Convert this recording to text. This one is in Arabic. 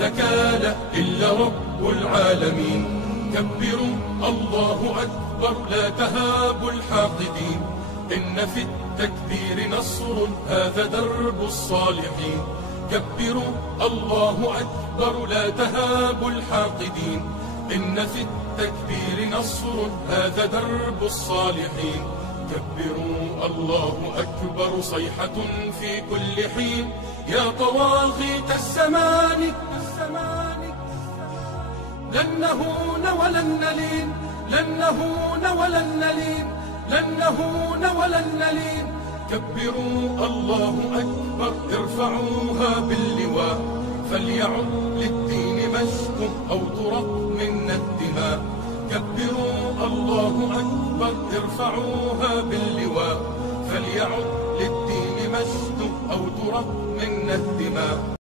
ثكالى إلا رب العالمين. كبروا الله أكبر لا تهابوا الحاقدين، إن في التكبير نصر هذا درب الصالحين. كبروا الله أكبر لا تهابوا الحاقدين، إن في التكبير نصر هذا درب الصالحين. كبروا الله أكبر صيحة في كل حين، يا طواغيت الزمان لن نهون ولن نلين، لن نهون ولن نلين، لن نهون ولن نلين. كبروا الله أكبر ارفعوها باللواء، فليعد للدين مجد أو ترق منا الدماء. كبروا الله أكبر ارفعوها باللواء، فليعد للدين مجد أو ترق منا الدماء.